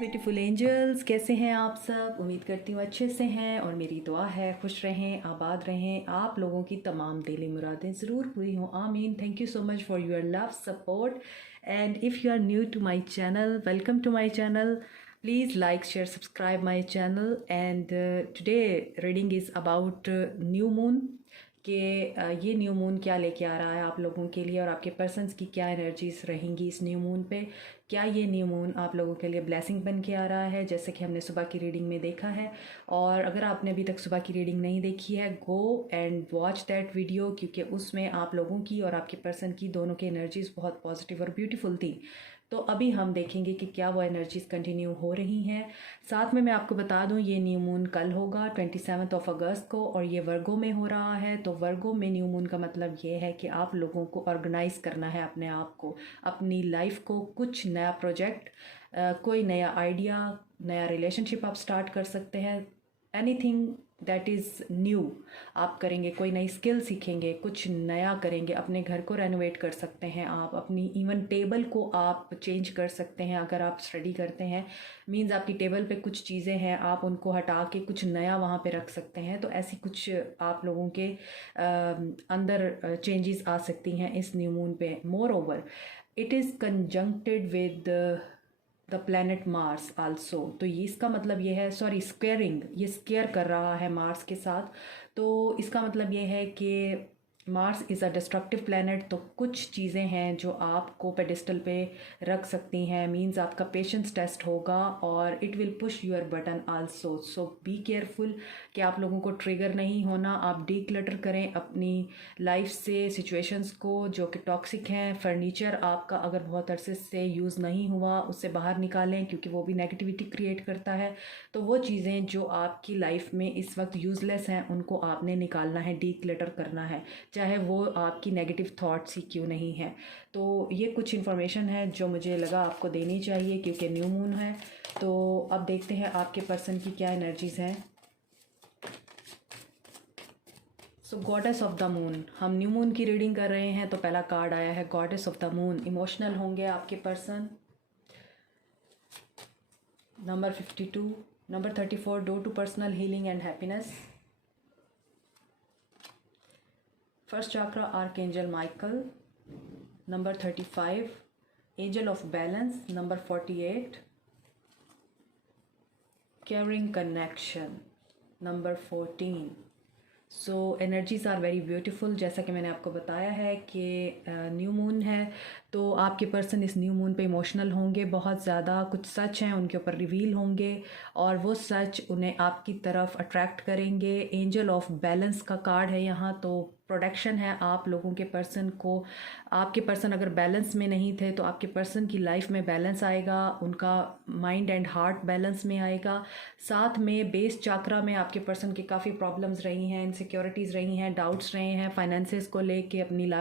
Beautiful angels, कैसे हैं आप सब। उम्मीद करती हूँ अच्छे से हैं और मेरी दुआ है खुश रहें, आबाद रहें, आप लोगों की तमाम दिली मुरादें ज़रूर पूरी हों। आमीन। Thank you so much for your love support and if you are new to my channel, welcome to my channel. Please like share subscribe my channel and today reading is about new moon कि ये new moon क्या लेके आ रहा है आप लोगों के लिए और आपके पर्सन्स की क्या एनर्जीज रहेंगी इस न्यू मून पे। क्या ये न्यू मून आप लोगों के लिए ब्लेसिंग बन के आ रहा है, जैसे कि हमने सुबह की रीडिंग में देखा है। और अगर आपने अभी तक सुबह की रीडिंग नहीं देखी है, go and watch that video, क्योंकि उसमें आप लोगों की और आपके पर्सन की दोनों की एनर्जीज बहुत पॉजिटिव और ब्यूटीफुल थी। तो अभी हम देखेंगे कि क्या वो एनर्जीज कंटिन्यू हो रही हैं। साथ में मैं आपको बता दूं, ये न्यू मून कल होगा 27 अगस्त को और ये वर्गो में हो रहा है। तो वर्गो में न्यू मून का मतलब ये है कि आप लोगों को ऑर्गेनाइज करना है अपने आप को, अपनी लाइफ को। कुछ नया प्रोजेक्ट, कोई नया आइडिया, नया रिलेशनशिप आप स्टार्ट कर सकते हैं। एनीथिंग दैट इज़ न्यू आप करेंगे, कोई नई स्किल सीखेंगे, कुछ नया करेंगे। अपने घर को रेनोवेट कर सकते हैं आप, अपनी इवन टेबल को आप चेंज कर सकते हैं। अगर आप स्टडी करते हैं मीन्स आपकी टेबल पे कुछ चीज़ें हैं, आप उनको हटा के कुछ नया वहाँ पे रख सकते हैं। तो ऐसी कुछ आप लोगों के अंदर चेंजेस आ सकती हैं इस न्यू मून पे। Moreover it is conjuncted with the planet Mars also. तो ये इसका मतलब ये है, सॉरी स्क्वेयरिंग, ये स्क्वेयर कर रहा है मार्स के साथ। तो इसका मतलब ये है कि Mars is a destructive planet. तो कुछ चीज़ें हैं जो आपको पेडिस्टल पे रख सकती हैं। मींस आपका पेशेंस टेस्ट होगा और it will push your button also. So be careful कि आप लोगों को ट्रिगर नहीं होना। आप डी क्लटर करें अपनी लाइफ से सिचुएशंस को जो कि टॉक्सिक हैं। फर्नीचर आपका अगर बहुत अरसे से यूज़ नहीं हुआ, उससे बाहर निकालें, क्योंकि वो भी नेगेटिविटी क्रिएट करता है। तो वो चीज़ें जो आपकी लाइफ में इस वक्त यूज़लेस हैं, उनको आपने निकालना है, डी क्लटर करना है, चाहे वो आपकी नेगेटिव थॉट्स ही क्यों नहीं है। तो ये कुछ इन्फॉर्मेशन है जो मुझे लगा आपको देनी चाहिए क्योंकि न्यू मून है। तो अब देखते हैं आपके पर्सन की क्या एनर्जीज़ हैं। So goddess of the moon, हम न्यू मून की रीडिंग कर रहे हैं। तो पहला कार्ड आया है goddess of the moon. Emotional होंगे आपके person. Number 52, number 34, door to personal healing and happiness. First chakra archangel Michael. Number 35, angel of balance. Number 48, caring connection. Number 14। So energies are very beautiful. जैसा कि मैंने आपको बताया है कि न्यू मून है, तो आपके पर्सन इस न्यू मून पे इमोशनल होंगे बहुत ज़्यादा। कुछ सच हैं उनके ऊपर रिवील होंगे और वो सच उन्हें आपकी तरफ अट्रैक्ट करेंगे। एंजल ऑफ बैलेंस का कार्ड है यहाँ, तो प्रोटेक्शन है आप लोगों के पर्सन को। आपके पर्सन अगर बैलेंस में नहीं थे तो आपके पर्सन की लाइफ में बैलेंस आएगा, उनका माइंड एंड हार्ट बैलेंस में आएगा। साथ में बेस चाक्रा में आपके पर्सन की काफ़ी प्रॉब्लम्स रही हैं, इनसिक्योरिटीज़ रही हैं, डाउट्स रहे हैं फाइनेंसेस को लेके, अपनी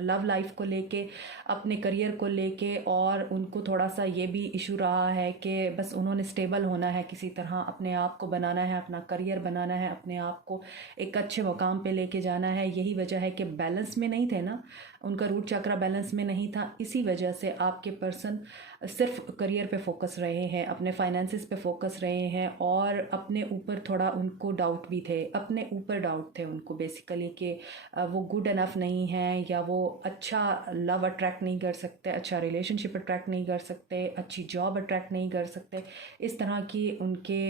लव लाइफ को लेके, अपने करियर को लेके। और उनको थोड़ा सा ये भी इशू रहा है कि बस उन्होंने स्टेबल होना है, किसी तरह अपने आप को बनाना है, अपना करियर बनाना है, अपने आप को एक अच्छे मुकाम पे लेके जाना है। यही वजह है कि बैलेंस में नहीं थे ना, उनका रूट चक्रा बैलेंस में नहीं था। इसी वजह से आपके पर्सन सिर्फ करियर पे फोकस रहे हैं, अपने फाइनेंसिस पे फोकस रहे हैं और अपने ऊपर थोड़ा उनको डाउट भी थे, अपने ऊपर डाउट थे उनको बेसिकली कि वो गुड इनफ नहीं है, या वो अच्छा लव अट्रैक्ट नहीं कर सकते, अच्छा रिलेशनशिप अट्रैक्ट नहीं कर सकते, अच्छी जॉब अट्रैक्ट नहीं कर सकते। इस तरह की उनके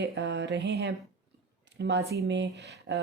रहे हैं माजी में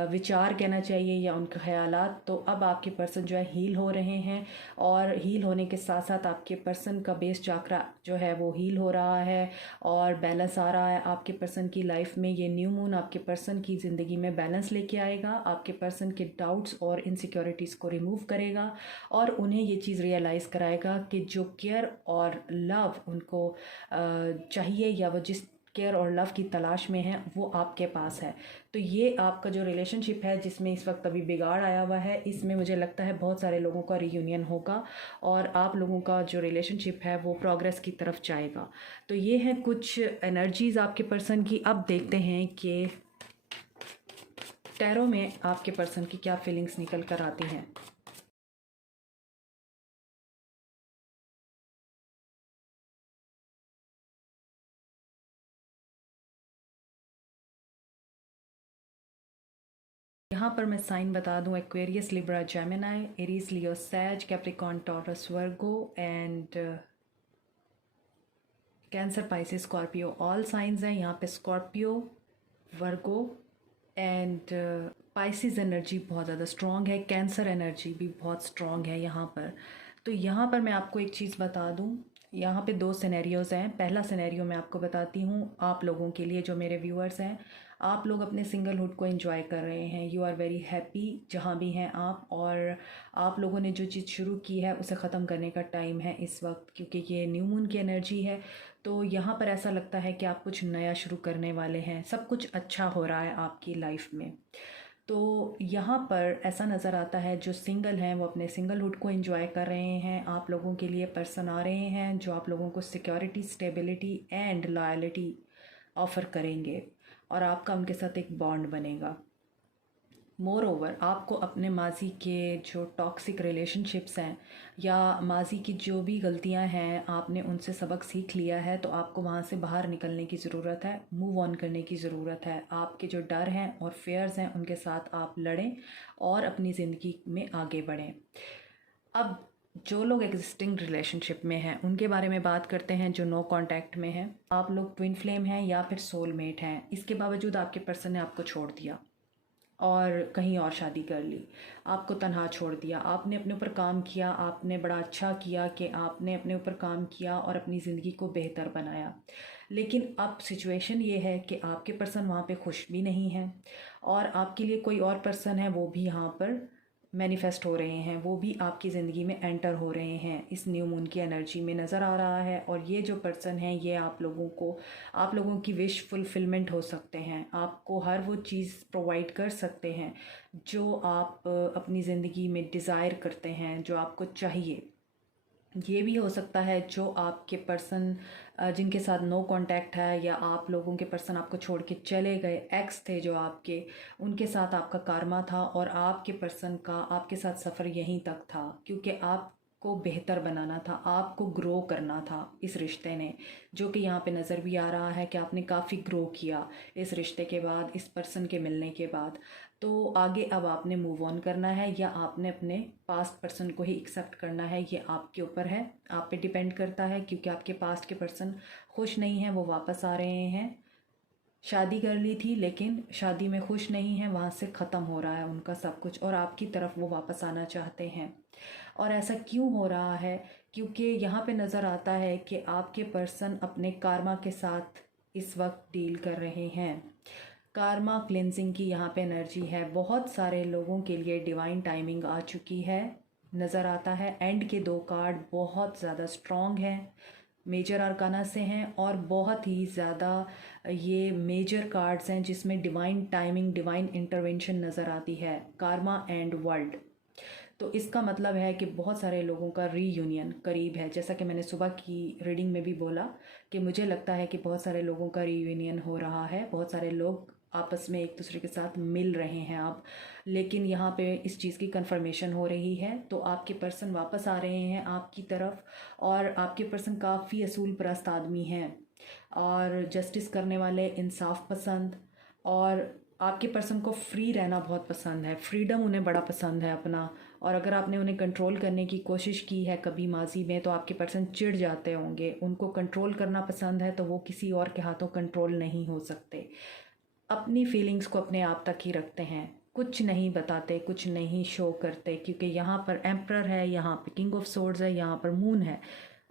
विचार कहना चाहिए या उनके ख्यालात। तो अब आपके पर्सन जो है हील हो रहे हैं और हील होने के साथ साथ आपके पर्सन का बेस चाक्रा जो है वो हील हो रहा है और बैलेंस आ रहा है आपके पर्सन की लाइफ में। ये न्यू मून आपके पर्सन की ज़िंदगी में बैलेंस लेके आएगा, आपके पर्सन के डाउट्स और इनसिक्योरिटीज़ को रिमूव करेगा और उन्हें ये चीज़ रियलाइज़ कराएगा कि जो केयर और लव उनको चाहिए या वो जिस केयर और लव की तलाश में है वो आपके पास है। तो ये आपका जो रिलेशनशिप है जिसमें इस वक्त अभी बिगाड़ आया हुआ है, इसमें मुझे लगता है बहुत सारे लोगों का रीयूनियन होगा और आप लोगों का जो रिलेशनशिप है वो प्रोग्रेस की तरफ जाएगा। तो ये हैं कुछ एनर्जीज़ आपके पर्सन की। अब देखते हैं कि टैरो में आपके पर्सन की क्या फीलिंग्स निकल कर आती हैं। यहाँ पर मैं साइन बता दूँ, Aquarius, Libra, Gemini, Aries, Leo, Sag, Capricorn, Taurus, Virgo and Cancer, Pisces, Scorpio. All signs हैं यहाँ पे। Scorpio, Virgo and Pisces energy बहुत ज़्यादा स्ट्रॉन्ग है, कैंसर एनर्जी भी बहुत स्ट्रॉन्ग है यहाँ पर। तो यहाँ पर मैं आपको एक चीज़ बता दूँ, यहाँ पे दो सिनेरियोज़ हैं। पहला सिनेरियो मैं आपको बताती हूँ आप लोगों के लिए, जो मेरे व्यूअर्स हैं। आप लोग अपने सिंगलहुड को एंजॉय कर रहे हैं, यू आर वेरी हैप्पी जहाँ भी हैं आप, और आप लोगों ने जो चीज़ शुरू की है उसे ख़त्म करने का टाइम है इस वक्त, क्योंकि ये न्यू मून की एनर्जी है। तो यहाँ पर ऐसा लगता है कि आप कुछ नया शुरू करने वाले हैं, सब कुछ अच्छा हो रहा है आपकी लाइफ में। तो यहाँ पर ऐसा नज़र आता है जो सिंगल हैं वो अपने सिंगलहुड को एंजॉय कर रहे हैं। आप लोगों के लिए पर्सन आ रहे हैं जो आप लोगों को security, stability and loyalty offer करेंगे, और आपका उनके साथ एक बॉन्ड बनेगा। मोर ओवर, आपको अपने माजी के जो टॉक्सिक रिलेशनशिप्स हैं या माजी की जो भी गलतियां हैं, आपने उनसे सबक सीख लिया है, तो आपको वहां से बाहर निकलने की ज़रूरत है, मूव ऑन करने की ज़रूरत है। आपके जो डर हैं और फेयर्स हैं उनके साथ आप लड़ें और अपनी ज़िंदगी में आगे बढ़ें। अब जो लोग एग्जिस्टिंग रिलेशनशिप में हैं उनके बारे में बात करते हैं, जो नो कांटेक्ट में हैं। आप लोग ट्विन फ्लेम हैं या फिर सोलमेट हैं, इसके बावजूद आपके पर्सन ने आपको छोड़ दिया और कहीं और शादी कर ली, आपको तन्हा छोड़ दिया। आपने अपने ऊपर काम किया, आपने बड़ा अच्छा किया कि आपने अपने ऊपर काम किया और अपनी ज़िंदगी को बेहतर बनाया। लेकिन अब सिचुएशन ये है कि आपके पर्सन वहाँ पे खुश भी नहीं है, और आपके लिए कोई और पर्सन है वो भी यहाँ पर मैनिफेस्ट हो रहे हैं, वो भी आपकी ज़िंदगी में एंटर हो रहे हैं, इस न्यू मून की एनर्जी में नज़र आ रहा है। और ये जो पर्सन है ये आप लोगों की विश फुलफिलमेंट हो सकते हैं, आपको हर वो चीज़ प्रोवाइड कर सकते हैं जो आप अपनी ज़िंदगी में डिज़ायर करते हैं, जो आपको चाहिए। ये भी हो सकता है जो आपके पर्सन जिनके साथ नो कांटेक्ट है, या आप लोगों के पर्सन आपको छोड़ के चले गए, एक्स थे जो आपके, उनके साथ आपका कारमा था, और आपके पर्सन का आपके साथ सफ़र यहीं तक था, क्योंकि आपको बेहतर बनाना था, आपको ग्रो करना था इस रिश्ते ने, जो कि यहाँ पे नज़र भी आ रहा है कि आपने काफ़ी ग्रो किया इस रिश्ते के बाद, इस पर्सन के मिलने के बाद। तो आगे अब आपने मूव ऑन करना है, या आपने अपने पास्ट पर्सन को ही एक्सेप्ट करना है, ये आपके ऊपर है, आप पे डिपेंड करता है। क्योंकि आपके पास्ट के पर्सन खुश नहीं हैं, वो वापस आ रहे हैं। शादी कर ली थी लेकिन शादी में खुश नहीं है, वहाँ से ख़त्म हो रहा है उनका सब कुछ, और आपकी तरफ वो वापस आना चाहते हैं। और ऐसा क्यों हो रहा है? क्योंकि यहाँ पे नज़र आता है कि आपके पर्सन अपने कारमा के साथ इस वक्त डील कर रहे हैं। कारमा क्लिनजिंग की यहाँ पे एनर्जी है। बहुत सारे लोगों के लिए डिवाइन टाइमिंग आ चुकी है, नज़र आता है। एंड के दो कार्ड बहुत ज़्यादा स्ट्रॉन्ग हैं, मेजर अरकाना से हैं, और बहुत ही ज़्यादा ये मेजर कार्ड्स हैं जिसमें डिवाइन टाइमिंग, डिवाइन इंटरवेंशन नज़र आती है। कारमा एंड वर्ल्ड, तो इसका मतलब है कि बहुत सारे लोगों का रीयूनियन करीब है। जैसा कि मैंने सुबह की रीडिंग में भी बोला कि मुझे लगता है कि बहुत सारे लोगों का रीयूनियन हो रहा है, बहुत सारे लोग आपस में एक दूसरे के साथ मिल रहे हैं अब। लेकिन यहाँ पे इस चीज़ की कंफर्मेशन हो रही है, तो आपके पर्सन वापस आ रहे हैं आपकी तरफ, और आपके पर्सन काफ़ी असूल परस्त आदमी हैं और जस्टिस करने वाले, इंसाफ पसंद, और आपके पर्सन को फ्री रहना बहुत पसंद है, फ्रीडम उन्हें बड़ा पसंद है अपना। और अगर आपने उन्हें कंट्रोल करने की कोशिश की है कभी माजी में, तो आपके पर्सन चिढ़ जाते होंगे। उनको कंट्रोल करना पसंद है तो वो किसी और के हाथों कंट्रोल नहीं हो सकते। अपनी फीलिंग्स को अपने आप तक ही रखते हैं, कुछ नहीं बताते, कुछ नहीं शो करते, क्योंकि यहाँ पर एम्परर है, यहाँ पर किंग ऑफ सोर्ड्स है, यहाँ पर मून है,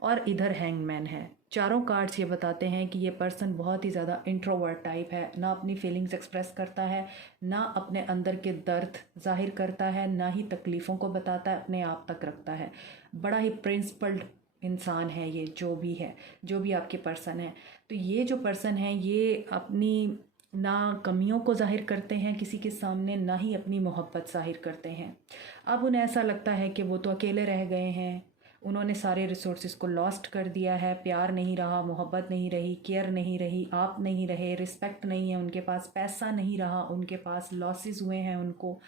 और इधर हैंगमैन है। चारों कार्ड्स ये बताते हैं कि ये पर्सन बहुत ही ज़्यादा इंट्रोवर्ट टाइप है, ना अपनी फीलिंग्स एक्सप्रेस करता है, ना अपने अंदर के दर्द जाहिर करता है, ना ही तकलीफ़ों को बताता है, अपने आप तक रखता है। बड़ा ही प्रिंसिपल्ड इंसान है ये, जो भी है, जो भी आपके पर्सन है। तो ये जो पर्सन है ये अपनी ना कमियों को जाहिर करते हैं किसी के सामने, ना ही अपनी मोहब्बत जाहिर करते हैं। अब उन्हें ऐसा लगता है कि वो तो अकेले रह गए हैं, उन्होंने सारे रिसोर्सेज को लॉस्ट कर दिया है, प्यार नहीं रहा, मोहब्बत नहीं रही, केयर नहीं रही, आप नहीं रहे, रिस्पेक्ट नहीं है उनके पास, पैसा नहीं रहा उनके पास, लॉसेस हुए हैं उनको।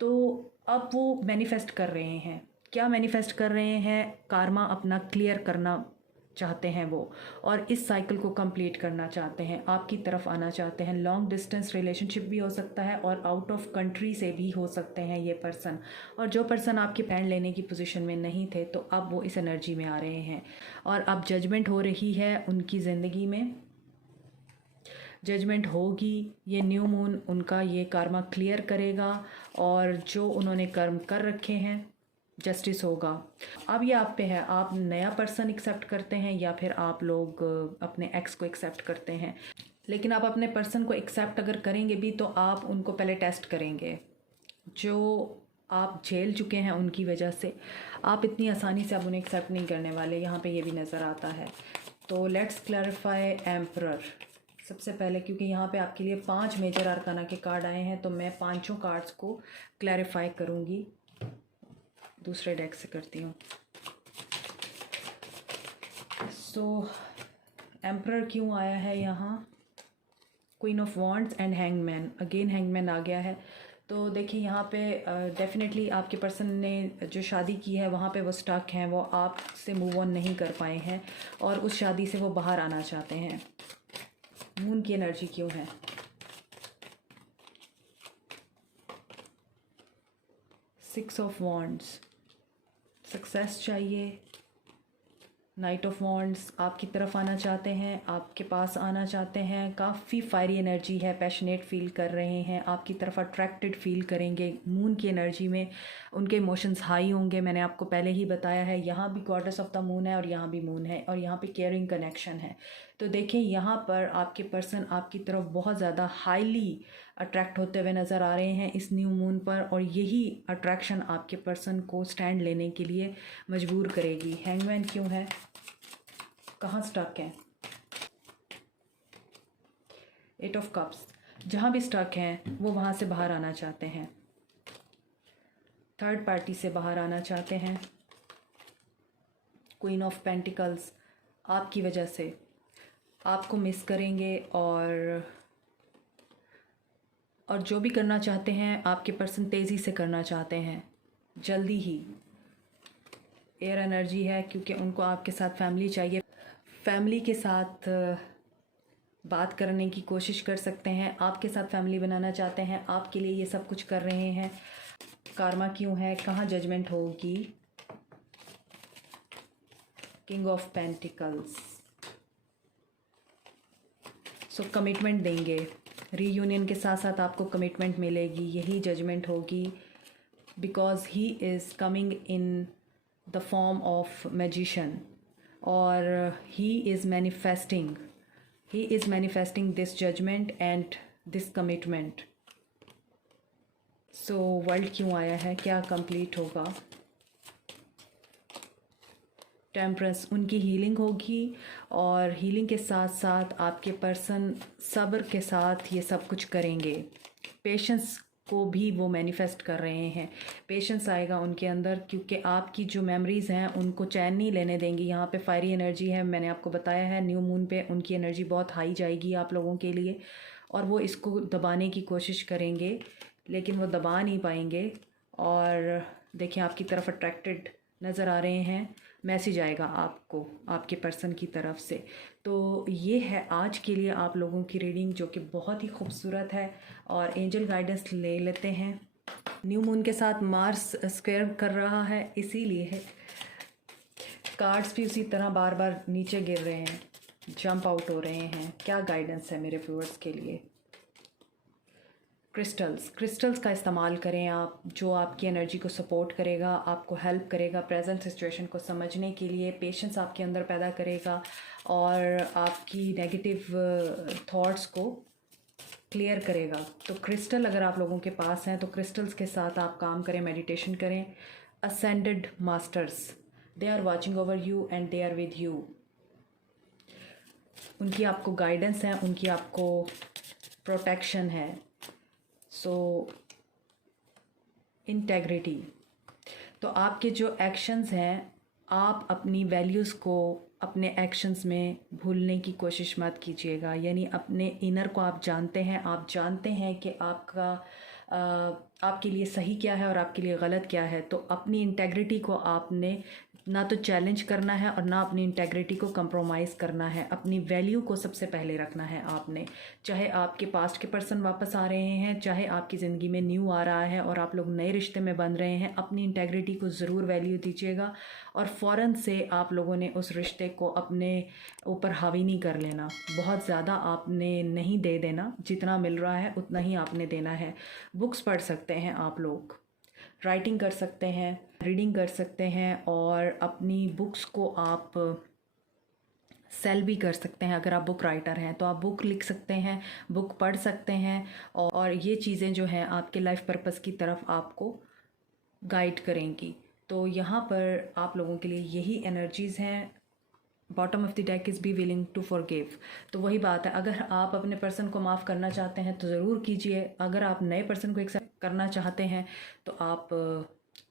तो अब वो मैनिफेस्ट कर रहे हैं। क्या मैनिफेस्ट कर रहे हैं? कारमा अपना क्लियर करना चाहते हैं वो, और इस साइकिल को कंप्लीट करना चाहते हैं, आपकी तरफ आना चाहते हैं। लॉन्ग डिस्टेंस रिलेशनशिप भी हो सकता है और आउट ऑफ कंट्री से भी हो सकते हैं ये पर्सन। और जो पर्सन आपके पैन लेने की पोजीशन में नहीं थे, तो अब वो इस एनर्जी में आ रहे हैं और अब जजमेंट हो रही है उनकी ज़िंदगी में। जजमेंट होगी, ये न्यू मून उनका ये कर्मा क्लियर करेगा और जो उन्होंने कर्म कर रखे हैं जस्टिस होगा। अब ये आप पे है, आप नया पर्सन एक्सेप्ट करते हैं या फिर आप लोग अपने एक्स को एक्सेप्ट करते हैं। लेकिन आप अपने पर्सन को एक्सेप्ट अगर करेंगे भी तो आप उनको पहले टेस्ट करेंगे। जो आप झेल चुके हैं उनकी वजह से आप इतनी आसानी से अब उन्हें एक्सेप्ट नहीं करने वाले, यहाँ पे ये भी नज़र आता है। तो लेट्स क्लैरिफाई एम्परर सबसे पहले, क्योंकि यहाँ पे आपके लिए 5 मेजर अरकाना के कार्ड आए हैं, तो मैं 5 कार्ड्स को क्लैरिफाई करूँगी। दूसरे डेक से करती हूँ। सो एम्परर क्यों आया है यहाँ? Queen of wands and hangman, again hangman आ गया है। तो देखिए यहाँ पे डेफिनेटली आपके पर्सन ने जो शादी की है वहाँ पे वो स्टक हैं, वो आपसे मूव ऑन नहीं कर पाए हैं और उस शादी से वो बाहर आना चाहते हैं। मून की एनर्जी क्यों है? सिक्स ऑफ वॉन्ड्स, सक्सेस चाहिए। नाइट ऑफ वॉन्ड्स आपकी तरफ आना चाहते हैं, आपके पास आना चाहते हैं। काफ़ी फायरी एनर्जी है, पैशनेट फील कर रहे हैं, आपकी तरफ अट्रैक्टेड फील करेंगे। मून की एनर्जी में उनके इमोशंस हाई होंगे, मैंने आपको पहले ही बताया है। यहाँ भी गॉडेस ऑफ द मून है और यहाँ भी मून है और यहाँ पे केयरिंग कनेक्शन है। तो देखें यहाँ पर आपके पर्सन आपकी तरफ बहुत ज़्यादा हाईली अट्रैक्ट होते हुए नज़र आ रहे हैं इस न्यू मून पर, और यही अट्रैक्शन आपके पर्सन को स्टैंड लेने के लिए मजबूर करेगी। हैंगमैन क्यों है? कहाँ स्टक हैं? 8 ऑफ कप्स, जहाँ भी स्टक हैं वो वहाँ से बाहर आना चाहते हैं, थर्ड पार्टी से बाहर आना चाहते हैं। क्वीन ऑफ पेंटिकल्स, आपकी वजह से आपको मिस करेंगे और जो भी करना चाहते हैं आपके पर्सन तेज़ी से करना चाहते हैं, जल्दी ही। एयर एनर्जी है क्योंकि उनको आपके साथ फैमिली चाहिए, फैमिली के साथ बात करने की कोशिश कर सकते हैं, आपके साथ फैमिली बनाना चाहते हैं, आपके लिए ये सब कुछ कर रहे हैं। कार्मा क्यों है? कहाँ जजमेंट होगी? King of pentacles, so commitment देंगे, रीयूनियन के साथ साथ आपको कमिटमेंट मिलेगी, यही जजमेंट होगी। Because he is coming in the form of magician और he is manifesting this judgement and this commitment. So world क्यों आया है? क्या कंप्लीट होगा? टेम्परेंस, उनकी हीलिंग होगी और हीलिंग के साथ साथ आपके पर्सन सब्र के साथ ये सब कुछ करेंगे। पेशेंस को भी वो मैनिफेस्ट कर रहे हैं, पेशेंस आएगा उनके अंदर क्योंकि आपकी जो मेमोरीज़ हैं उनको चैन नहीं लेने देंगी। यहाँ पे फायरी एनर्जी है, मैंने आपको बताया है न्यू मून पे उनकी एनर्जी बहुत हाई जाएगी आप लोगों के लिए और वो इसको दबाने की कोशिश करेंगे लेकिन वो दबा नहीं पाएंगे। और देखिए आपकी तरफ अट्रैक्टेड नज़र आ रहे हैं, मैसेज आएगा आपको आपके पर्सन की तरफ से। तो ये है आज के लिए आप लोगों की रीडिंग जो कि बहुत ही खूबसूरत है और एंजल गाइडेंस ले लेते हैं। न्यू मून के साथ मार्स स्क्वायर कर रहा है, इसीलिए कार्ड्स भी उसी तरह बार बार नीचे गिर रहे हैं, जंप आउट हो रहे हैं। क्या गाइडेंस है मेरे व्यूअर्स के लिए? क्रिस्टल्स का इस्तेमाल करें आप, जो आपकी एनर्जी को सपोर्ट करेगा, आपको हेल्प करेगा प्रेजेंट सिचुएशन को समझने के लिए, पेशेंस आपके अंदर पैदा करेगा और आपकी नेगेटिव थॉट्स को क्लियर करेगा। तो क्रिस्टल अगर आप लोगों के पास हैं तो क्रिस्टल्स के साथ आप काम करें, मेडिटेशन करें। Ascended masters, they are watching over you and they are with you. उनकी आपको गाइडेंस है, उनकी आपको प्रोटेक्शन है। सो इंटेग्रिटी, तो आपके जो एक्शंस हैं आप अपनी वैल्यूज़ को अपने एक्शंस में भूलने की कोशिश मत कीजिएगा। यानी अपने इनर को आप जानते हैं, आप जानते हैं कि आपके लिए सही क्या है और आपके लिए गलत क्या है। तो अपनी इंटेग्रिटी को आपने ना तो चैलेंज करना है और ना अपनी इंटेग्रिटी को कंप्रोमाइज़ करना है। अपनी वैल्यू को सबसे पहले रखना है आपने। चाहे आपके पास्ट के पर्सन वापस आ रहे हैं, चाहे आपकी ज़िंदगी में न्यू आ रहा है और आप लोग नए रिश्ते में बन रहे हैं, अपनी इंटेग्रिटी को ज़रूर वैल्यू दीजिएगा और फ़ौरन से आप लोगों ने उस रिश्ते को अपने ऊपर हावी नहीं कर लेना। बहुत ज़्यादा आपने नहीं दे देना, जितना मिल रहा है उतना ही आपने देना है। बुक्स पढ़ सकते हैं आप लोग, राइटिंग कर सकते हैं, रीडिंग कर सकते हैं और अपनी बुक्स को आप सेल भी कर सकते हैं। अगर आप बुक राइटर हैं तो आप बुक लिख सकते हैं, बुक पढ़ सकते हैं और ये चीज़ें जो हैं आपके लाइफ पर्पस की तरफ आपको गाइड करेंगी। तो यहाँ पर आप लोगों के लिए यही एनर्जीज़ हैं। Bottom of the deck is be willing to forgive. तो वही बात है, अगर आप अपने पर्सन को माफ़ करना चाहते हैं तो ज़रूर कीजिए। अगर आप नए पर्सन को एक्सेप्ट करना चाहते हैं तो आप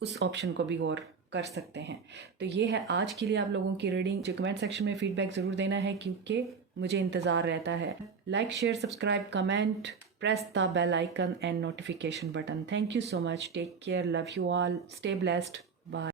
उस ऑप्शन को भी गौर कर सकते हैं। तो ये है आज के लिए आप लोगों की रीडिंग। जो कमेंट सेक्शन में फ़ीडबैक ज़रूर देना है क्योंकि मुझे इंतज़ार रहता है। Like, share, subscribe, comment, press the bell icon and notification button. Thank you so much. Take care. Love you all. Stay blessed. Bye.